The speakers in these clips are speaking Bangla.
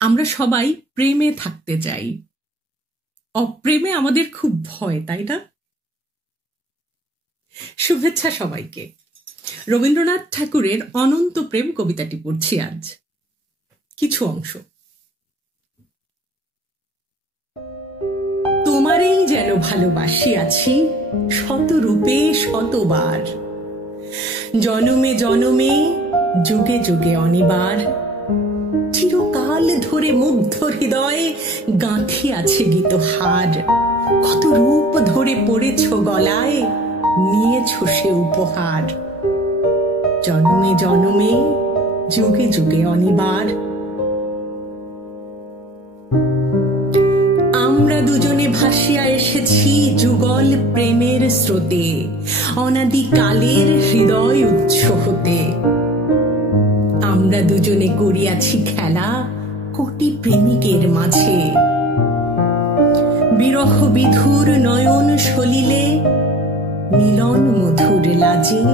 আমরা সবাই প্রেমে থাকতে চাই, অপ্রেমে আমাদের খুব ভয়, তাই না? শুভেচ্ছা সবাইকে। রবীন্দ্রনাথ ঠাকুরের অনন্ত প্রেম কবিতাটি পড়ছি আজ, কিছু অংশ। তোমারেই যেন ভালোবাসি আছি শত রূপে শতবার, জনমে জনমে যুগে যুগে অনিবার, চিরকাল ধরে মুগ্ধ হৃদয় গাঁথি আছে গীতহার, কত রূপ ধরে পড়েছ গলায় নিয়েছ সে উপহার, জনমে জনমে যুগে যুগে অনিবার। আমরা দুজনে ভাসিয়া এসেছি যুগল প্রেমের স্রোতে, অনাদিকালের হৃদয় উৎস হতে। আমরা দুজনে করিয়াছি খেলা কোটি প্রেমিকের মাঝে, বিরহ বিধুর নয়ন সলিলে মিলন মধুর লাজে,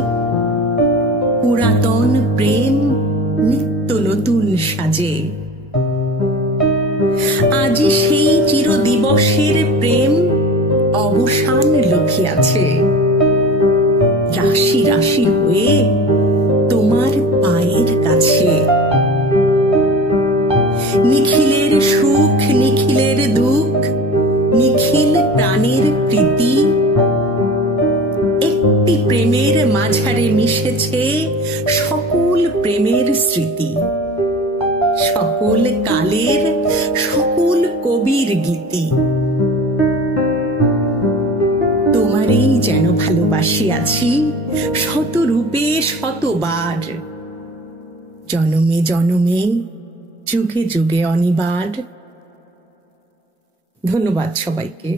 পুরাতন প্রেম নিত্য নতুন সাজে। আজি সেই চির দিবসের প্রেম অবসান লভিয়াছে, রাশি রাশি হয়ে তোমার পায়ের কাছে। নিখিলের সুখ নিখিলের দুঃখ, নিখিল প্রাণের প্রীতি, একটি প্রেমের মাঝারে মিশেছে সকল প্রেমের স্মৃতি, সকল কালের সকল কবির গীতি। তোমারেই যেন ভালোবাসি আছি শত রূপে শতবার, জনমে জনমে যুগে যুগে অনিবার। ধন্যবাদ সবাইকে।